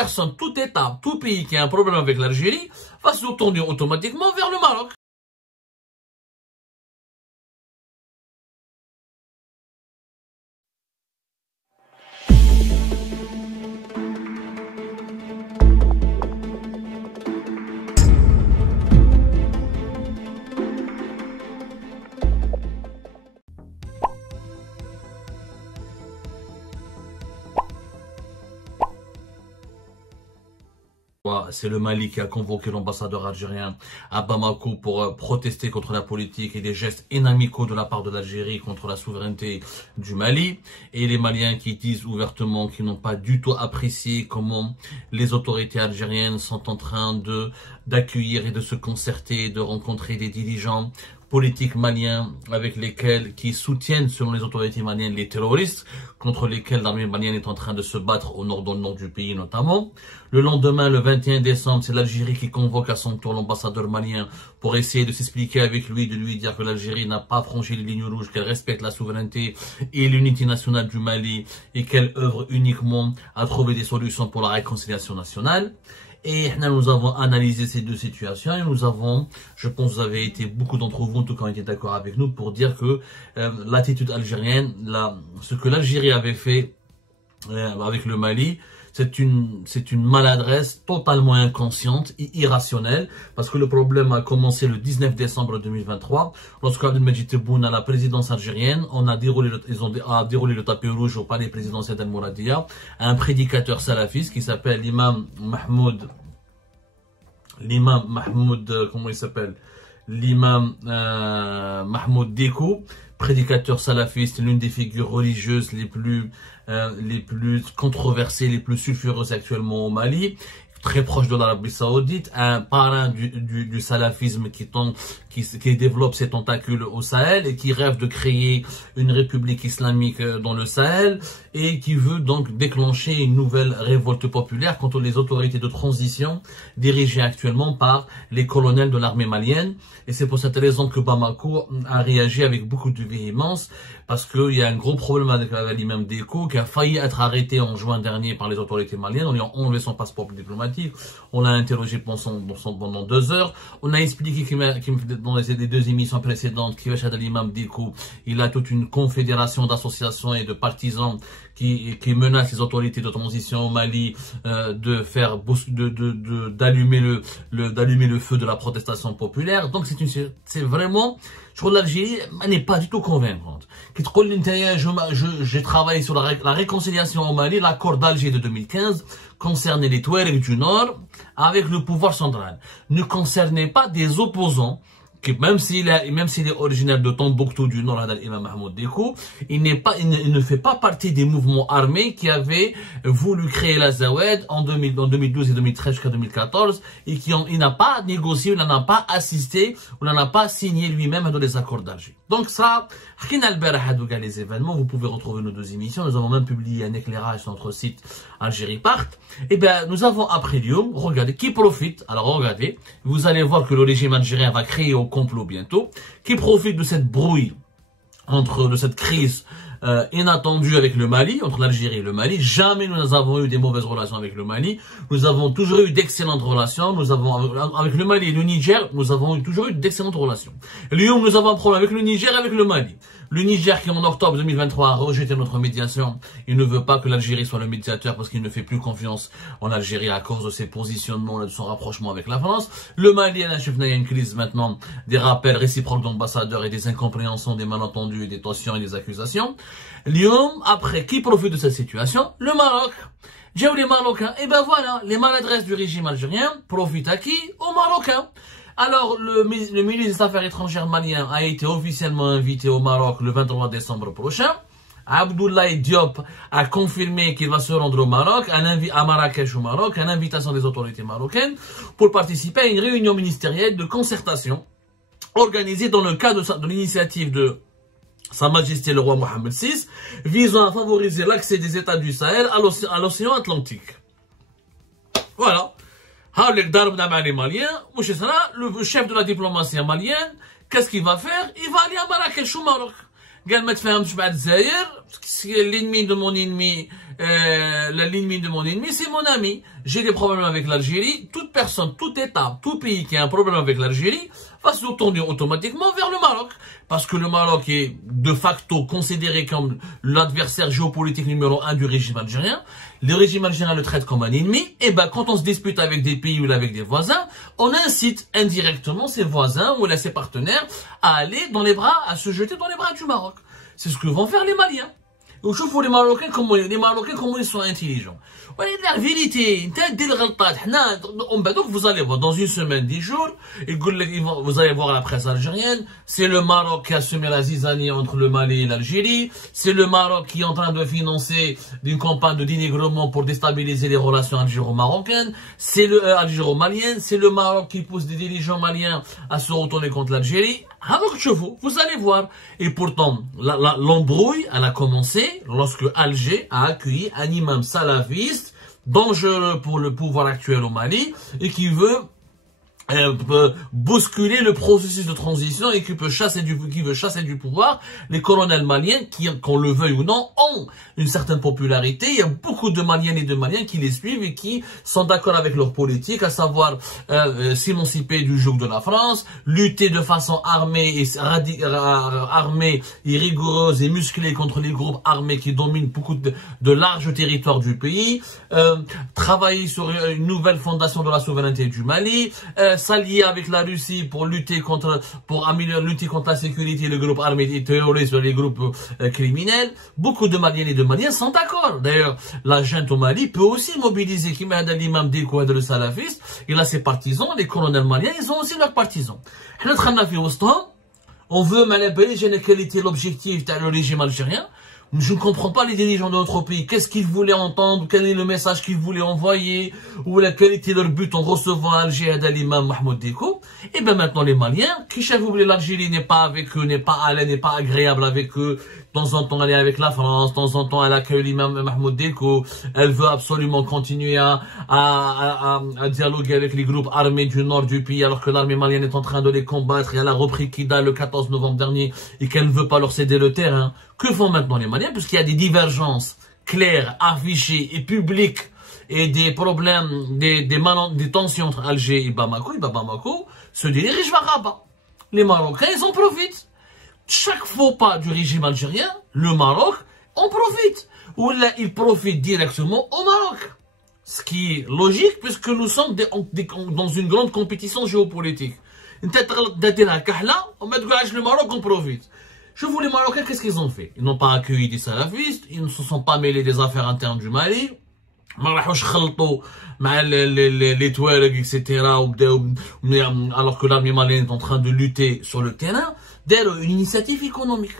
personne, tout État, tout pays qui a un problème avec l'Algérie va se tourner automatiquement vers le Maroc. C'est le Mali qui a convoqué l'ambassadeur algérien à Bamako pour protester contre la politique et des gestes inamicaux de la part de l'Algérie contre la souveraineté du Mali. Et les Maliens qui disent ouvertement qu'ils n'ont pas du tout apprécié comment les autorités algériennes sont en train d'accueillir et de se concerter, de rencontrer des dirigeants politiques maliens avec lesquels qui soutiennent, selon les autorités maliennes, les terroristes contre lesquels l'armée malienne est en train de se battre dans le nord du pays notamment. Le lendemain, le 21 décembre, c'est l'Algérie qui convoque à son tour l'ambassadeur malien pour essayer de s'expliquer avec lui, de lui dire que l'Algérie n'a pas franchi les lignes rouges, qu'elle respecte la souveraineté et l'unité nationale du Mali et qu'elle œuvre uniquement à trouver des solutions pour la réconciliation nationale. Et nous avons analysé ces deux situations et nous avons, je pense que vous avez été, beaucoup d'entre vous en tout cas ont été d'accord avec nous pour dire que l'attitude algérienne, ce que l'Algérie avait fait avec le Mali, c'est une maladresse totalement inconsciente et irrationnelle, parce que le problème a commencé le 19 décembre 2023, lorsque Abdelmajid Tebboune à la présidence algérienne, ils ont déroulé le tapis rouge au palais présidentiel d'Al Mouradia, un prédicateur salafiste qui s'appelle l'imam Mahmoud, comment il s'appelle? L'imam Mahmoud Dekou, prédicateur salafiste, l'une des figures religieuses les plus controversées, les plus sulfureuses actuellement au Mali, très proche de l'Arabie Saoudite, un parrain du salafisme qui développe ses tentacules au Sahel et qui rêve de créer une république islamique dans le Sahel et qui veut donc déclencher une nouvelle révolte populaire contre les autorités de transition dirigées actuellement par les colonels de l'armée malienne. Et c'est pour cette raison que Bamako a réagi avec beaucoup de véhémence, parce qu'il y a un gros problème avec l'imam Dekou qui a failli être arrêté en juin dernier par les autorités maliennes. On lui a enlevé son passeport diplomatique, on l'a interrogé pendant 2 heures, on a expliqué dans les 2 émissions précédentes qu'il y a l'imam Dekou, il a toute une confédération d'associations et de partisans qui menacent les autorités de transition au Mali d'allumer le feu de la protestation populaire. Donc c'est vraiment, je crois que l'Algérie n'est pas du tout convaincante. J'ai travaillé sur la réconciliation au Mali, l'accord d'Alger de 2015 concernait les Touaregs du Nord avec le pouvoir central, ne concernait pas des opposants. Même s'il est originaire de Tombouctou du Nord, l'imam Mahmoud Dekou, il ne fait pas partie des mouvements armés qui avaient voulu créer la Zawed en 2012 et 2013 jusqu'à 2014 et il n'a pas négocié, il n'en a pas assisté, il n'en a pas signé lui-même dans les accords d'Alger. Donc ça, les événements, vous pouvez retrouver nos 2 émissions. Nous avons même publié un éclairage sur notre site Algérie Part. Et bien, nous avons après Lyon, regardez, qui profite. Alors regardez, vous allez voir que le régime algérien va créer au complot bientôt, qui profite de cette brouille de cette crise inattendue avec le Mali, entre l'Algérie et le Mali. Jamais nous avons eu des mauvaises relations avec le Mali. Nous avons toujours eu d'excellentes relations. Avec le Mali et le Niger, nous avons toujours eu d'excellentes relations. Lyon, nous avons un problème avec le Niger et avec le Mali. Le Niger qui en octobre 2023 a rejeté notre médiation, il ne veut pas que l'Algérie soit le médiateur parce qu'il ne fait plus confiance en Algérie à cause de ses positionnements et de son rapprochement avec la France. Le Mali, il y a une crise maintenant, des rappels réciproques d'ambassadeurs et des incompréhensions, des malentendus, des tensions et des accusations. Lyon, après, qui profite de cette situation? Le Maroc. J'ai eu les Marocains. Et ben voilà, les maladresses du régime algérien profitent à qui? Aux Marocains. Alors, le ministre des Affaires étrangères malien a été officiellement invité au Maroc le 23 décembre prochain. Abdoulaye Diop a confirmé qu'il va se rendre au Maroc, à Marrakech au Maroc, à l'invitation des autorités marocaines, pour participer à une réunion ministérielle de concertation organisée dans le cadre de l'initiative de Sa Majesté le roi Mohammed VI, visant à favoriser l'accès des États du Sahel à l'océan Atlantique. Voilà. Le chef de la diplomatie malienne, qu'est-ce qu'il va faire? Il va aller à Marrakech au Maroc. قال ما تفهمش بعد الجزائر, l'ennemi de mon ennemi l'ennemi de mon ennemi, c'est mon ami. J'ai des problèmes avec l'Algérie. Toute personne, tout État, tout pays qui a un problème avec l'Algérie va se tourner automatiquement vers le Maroc. Parce que le Maroc est de facto considéré comme l'adversaire géopolitique numéro 1 du régime algérien. Le régime algérien le traite comme un ennemi. Et ben, quand on se dispute avec des pays ou avec des voisins, on incite indirectement ses voisins ou ses partenaires à aller dans les bras, à se jeter dans les bras du Maroc. C'est ce que vont faire les Maliens. Donc, je vois les Marocains comment ils sont intelligents. La vérité, donc vous allez voir, dans une semaine, 10 jours, vous allez voir la presse algérienne, c'est le Maroc qui a semé la zizanie entre le Mali et l'Algérie, c'est le Maroc qui est en train de financer une campagne de dénigrement pour déstabiliser les relations algéro-marocaines, c'est le algéro-malienne, c'est le Maroc qui pousse des dirigeants maliens à se retourner contre l'Algérie. Alors vous allez voir. Et pourtant, l'embrouille, elle a commencé lorsque Alger a accueilli un imam salafiste dangereux pour le pouvoir actuel au Mali et qui veut bousculer le processus de transition et qui veut chasser du pouvoir les colonels maliens qui, qu'on le veuille ou non, ont une certaine popularité. Il y a beaucoup de Maliennes et de Maliens qui les suivent et qui sont d'accord avec leur politique, à savoir s'émanciper du joug de la France, lutter de façon armée et rigoureuse et musclée contre les groupes armés qui dominent beaucoup de larges territoires du pays, travailler sur une nouvelle fondation de la souveraineté du Mali, s'allier avec la Russie pour lutter contre la sécurité, le groupe armé et terroriste, les groupes criminels. Beaucoup de Maliennes et de Maliens sont d'accord. D'ailleurs, la junte au Mali peut aussi mobiliser l'imam Diko et le salafiste. Il a ses partisans, les colonels maliens, ils ont aussi leurs partisans. On veut manipuler quel était l'objectif du régime algérien. Je ne comprends pas les dirigeants de notre pays. Qu'est-ce qu'ils voulaient entendre? Quel est le message qu'ils voulaient envoyer? Ou quel était leur but en recevant Alger à l'imam Mahmoud Diko? Et bien maintenant les Maliens, qui savent oublier l'Algérie n'est pas avec eux, n'est pas agréable avec eux. De temps en temps elle est avec la France, de temps en temps elle accueille l'imam Mahmoud Diko. Elle veut absolument continuer à dialoguer avec les groupes armés du nord du pays alors que l'armée malienne est en train de les combattre et elle a repris Kida le 14 novembre dernier et qu'elle ne veut pas leur céder le terrain. Que font maintenant les Maliens? Puisqu'il y a des divergences claires, affichées et publiques et des problèmes, des tensions entre Alger et Bamako se dirigent vers Rabat. Les Marocains, ils en profitent. Chaque faux pas du régime algérien, le Maroc en profite. Ou là, il profite directement au Maroc. Ce qui est logique puisque nous sommes dans une grande compétition géopolitique. Le Maroc en profite. Je vous, les Marocains, qu'est-ce qu'ils ont fait? Ils n'ont pas accueilli des salafistes, ils ne se sont pas mêlés des affaires internes du Mali, les Touaregs, etc., alors que l'armée malienne est en train de lutter sur le terrain. D'ailleurs, une initiative économique.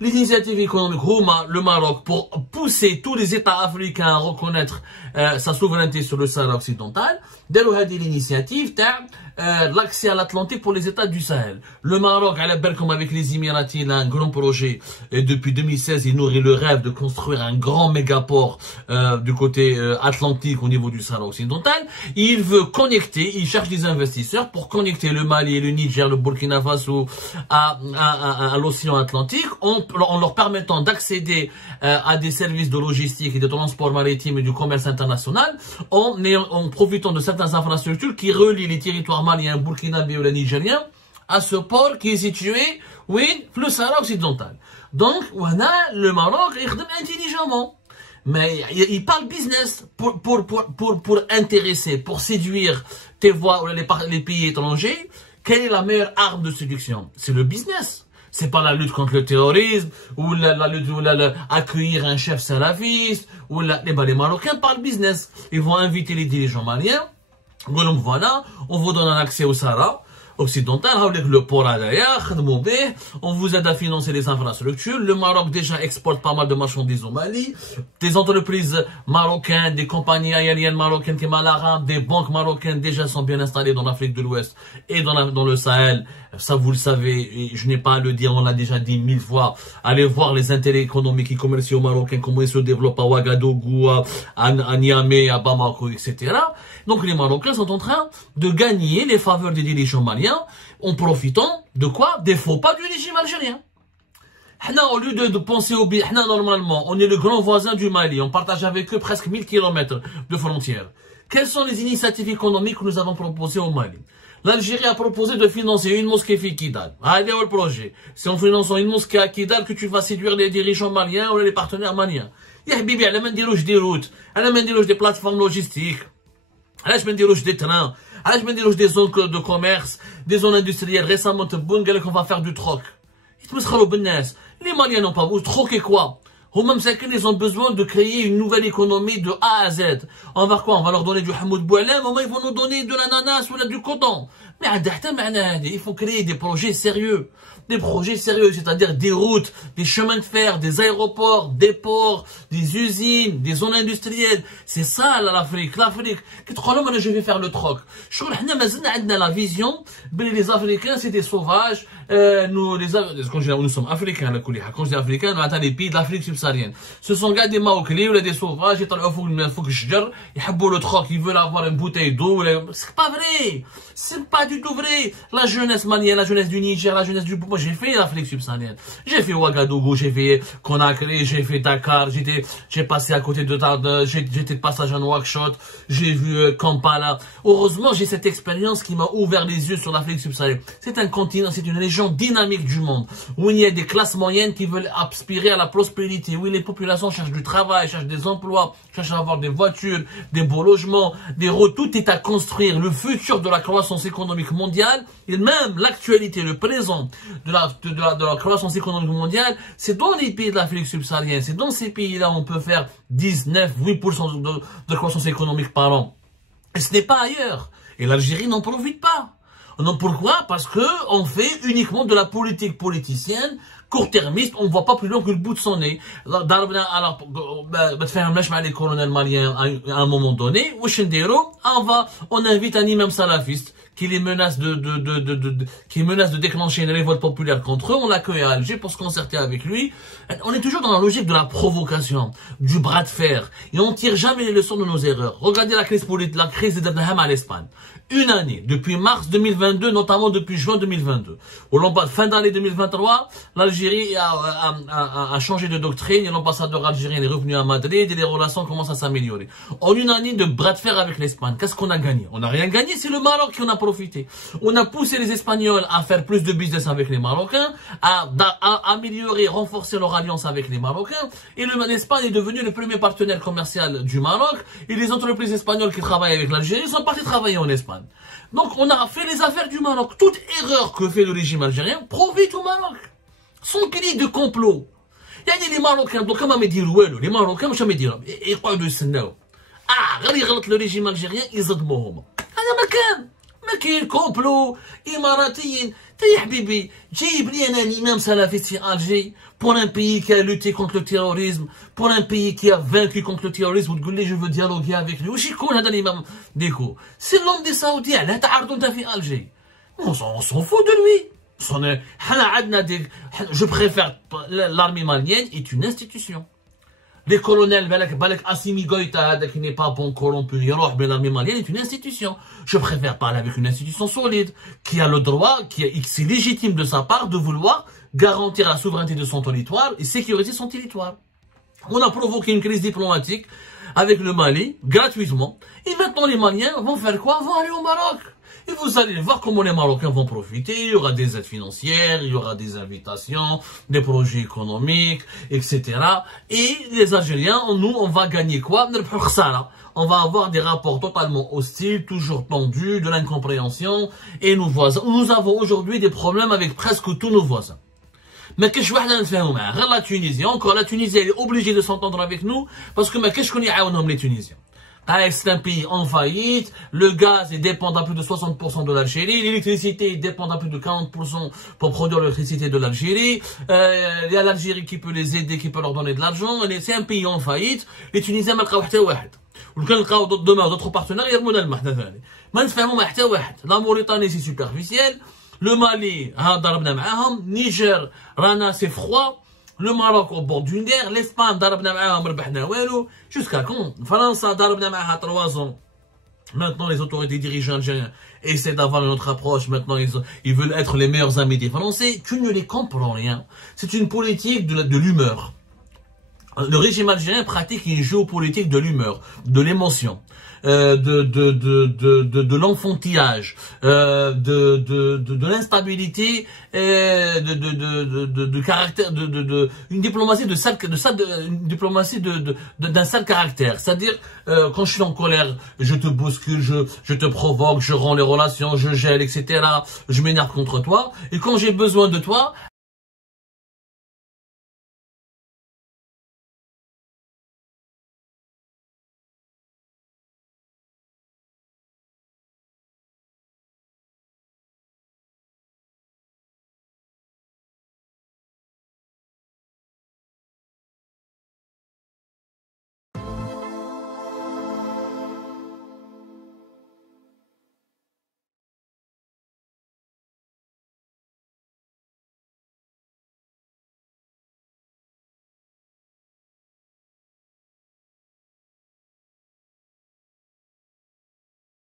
L'initiative économique, le Maroc, pour pousser tous les États africains à reconnaître sa souveraineté sur le Sahara occidental, d'ailleurs, l'initiative, l'accès à l'Atlantique pour les États du Sahel. Le Maroc, à la belle comme avec les Émiratis, il a un grand projet. Et depuis 2016, il nourrit le rêve de construire un grand mégaport du côté atlantique au niveau du Sahara occidental. Il veut connecter, il cherche des investisseurs pour connecter le Mali et le Niger, le Burkina Faso à l'océan Atlantique en leur permettant d'accéder à des services de logistique et de transport maritime et du commerce international en profitant de certaines infrastructures qui relient les territoires malien, burkinabé ou le nigérien à ce port qui est situé, oui, le Sahara occidental. Donc, voilà, le Maroc, il fait intelligemment. Mais il parle business pour intéresser, pour séduire tes voix ou les pays étrangers. Quelle est la meilleure arme de séduction? C'est le business. C'est pas la lutte contre le terrorisme, ou la lutte, ou accueillir un chef salafiste, ou les Marocains parlent business. Ils vont inviter les dirigeants maliens. Donc voilà, on vous donne un accès au Sahara occidental, le port on vous aide à financer les infrastructures. Le Maroc déjà exporte pas mal de marchandises au Mali. Des entreprises marocaines, des compagnies aériennes marocaines qui sont des banques marocaines déjà sont bien installées dans l'Afrique de l'Ouest et dans le Sahel. Ça vous le savez, et je n'ai pas à le dire, on l'a déjà dit 1000 fois. Allez voir les intérêts économiques et commerciaux marocains, comment ils se développent à Ouagadougou, à Niamey, à Bamako, etc. Donc les Marocains sont en train de gagner les faveurs des dirigeants maliens en profitant de quoi? Des faux pas du régime algérien. Au lieu de penser au billet, normalement, on est le grand voisin du Mali. On partage avec eux presque 1000 km de frontières. Quelles sont les initiatives économiques que nous avons proposées au Mali? L'Algérie a proposé de financer une mosquée à Kidal. Allez au projet. C'est en finançant une mosquée à Kidal que tu vas séduire les dirigeants maliens ou les partenaires maliens. Ya habibi, على ما نديروش des routes, على ما نديروش des plateformes logistiques, علاش ما نديروش des trains, علاش ما نديروش des zones de commerce, des zones industrielles. Récemment, Tebboune قال لك on va faire du troc. يتمسخروا بالناس. Les Maliens n'ont pas vous troquer quoi? Ils ont besoin de créer une nouvelle économie de A à Z. On va quoi? On va leur donner du hamoud boualem, ils vont nous donner de l'ananas ou du coton. Mais il faut créer des projets sérieux. Des projets sérieux, c'est-à-dire des routes, des chemins de fer, des aéroports, des ports, des usines, des zones industrielles. C'est ça l'Afrique. L'Afrique, je vais faire le troc. Je crois que la vision, les Africains c'est des sauvages. Nous sommes Africains, quand je dis Africains, on attend les pays de l'Afrique subsaharienne. Ce sont des Maoris ou des sauvages, ils veulent le troc, ils veulent avoir une bouteille d'eau. C'est pas vrai. C'est pas du tout vrai. La jeunesse malienne, la jeunesse du Niger, la jeunesse du... Moi, j'ai fait l'Afrique subsaharienne. J'ai fait Ouagadougou, j'ai fait Conakry, j'ai fait Dakar, j'ai passé à côté de j'étais de passage à Nouakchott, j'ai vu Kampala. Heureusement, j'ai cette expérience qui m'a ouvert les yeux sur l'Afrique subsaharienne. C'est un continent, c'est une région dynamique du monde, où il y a des classes moyennes qui veulent aspirer à la prospérité, où les populations cherchent du travail, cherchent des emplois, cherchent à avoir des voitures, des beaux logements, des routes. Tout est à construire. Le futur de la croissance économique mondiale, et même l'actualité, le présent de la croissance économique mondiale, c'est dans les pays de l'Afrique subsaharienne. C'est dans ces pays-là où on peut faire 10, 9, 8% de croissance économique par an. Et ce n'est pas ailleurs. Et l'Algérie n'en profite pas. Non, pourquoi? Parce que on fait uniquement de la politique politicienne, court-termiste, on ne voit pas plus loin que le bout de son nez. Alors, les colonels maliens à un moment donné, on invite un imam salafiste qui les menace qui menace de déclencher une révolte populaire contre eux. On l'accueille à Alger pour se concerter avec lui. On est toujours dans la logique de la provocation, du bras de fer. Et on ne tire jamais les leçons de nos erreurs. Regardez la crise politique, la crise des Dabenham à l'Espagne. Une année, depuis mars 2022, notamment depuis juin 2022. Fin d'année 2023, l'Algérie a changé de doctrine et l'ambassadeur algérien est revenu à Madrid et les relations commencent à s'améliorer. En une année de bras de fer avec l'Espagne, qu'est-ce qu'on a gagné? On n'a rien gagné, c'est le Maroc qui en a profité. On a poussé les Espagnols à faire plus de business avec les Marocains, à améliorer, renforcer leur alliance avec les Marocains, et l'Espagne est devenue le premier partenaire commercial du Maroc, et les entreprises espagnoles qui travaillent avec l'Algérie sont parties travailler en Espagne. Donc on a fait les affaires du Maroc. Toute erreur que fait le régime algérien profite au Maroc. Son cri de complot. Il y a des Marocains, donc comment me dire, les Marocains, je me dire, ils croient de Sénat. غير يغلط le régime algérien, يصدموهم. هذا ما كاين complot إماراتيين. يا حبيبي جايب لي انا الامام salafiste في Alger pour un pays qui a lutté contre le terrorisme, pour un pays qui a vaincu contre le terrorisme, وتقول لي je veux dialoguer avec lui. واش يكون هذا الامام ديكو؟ C'est l'homme des Saoudiens. لا تعارضوا انت في Alger. On s'en fout de lui. Je préfère l'armée malienne est une institution. Les colonels, Balek Assimi Goïta, qui n'est pas bon corrompu, mais l'armée malienne est une institution. Je préfère parler avec une institution solide, qui a le droit, c'est légitime de sa part de vouloir garantir la souveraineté de son territoire et sécuriser son territoire. On a provoqué une crise diplomatique avec le Mali, gratuitement. Et maintenant, les Maliens vont faire quoi? Vont aller au Maroc. Et vous allez voir comment les Marocains vont profiter. Il y aura des aides financières, il y aura des invitations, des projets économiques, etc. Et les Algériens, nous, on va gagner quoi? On va avoir des rapports totalement hostiles, toujours tendus, de l'incompréhension. Et nous avons aujourd'hui des problèmes avec presque tous nos voisins. Mais qu'est-ce que la Tunisie, encore la Tunisie, elle est obligée de s'entendre avec nous, parce que qu'est-ce qu'on y a les Tunisiens? C'est un pays en faillite, le gaz dépend à plus de 60% de l'Algérie, l'électricité dépend à plus de 40% pour produire l'électricité de l'Algérie, il y a l'Algérie qui peut les aider, qui peut leur donner de l'argent, c'est un pays en faillite, les Tunisiens ما لقاو حتى واحد. وكان لقاو d'autres partenaires يرمونا الماء حنا ثاني. ما نفهموا مع حتى واحد. La Mauritanie c'est superficiel, le Mali ضربنا معاهم, Niger رانا c'est froid. Le Maroc au bord d'une guerre, l'Espagne ضربنا معاهم ربحنا والو, jusqu'à quand? France ضربنا معاها 3 ans Maintenant, les autorités dirigeantes algériennes essaient d'avoir une autre approche. Maintenant, ils veulent être les meilleurs amis des Français. Tu ne les comprends rien. C'est une politique de l'humeur. Le régime algérien pratique une géopolitique de l'humeur, de l'émotion, de l'enfantillage, de l'instabilité, de caractère, une diplomatie une diplomatie d'un sale caractère. C'est-à-dire, quand je suis en colère, je te bouscule, je te provoque, je rends les relations, je gèle, etc. Je m'énerve contre toi. Et quand j'ai besoin de toi,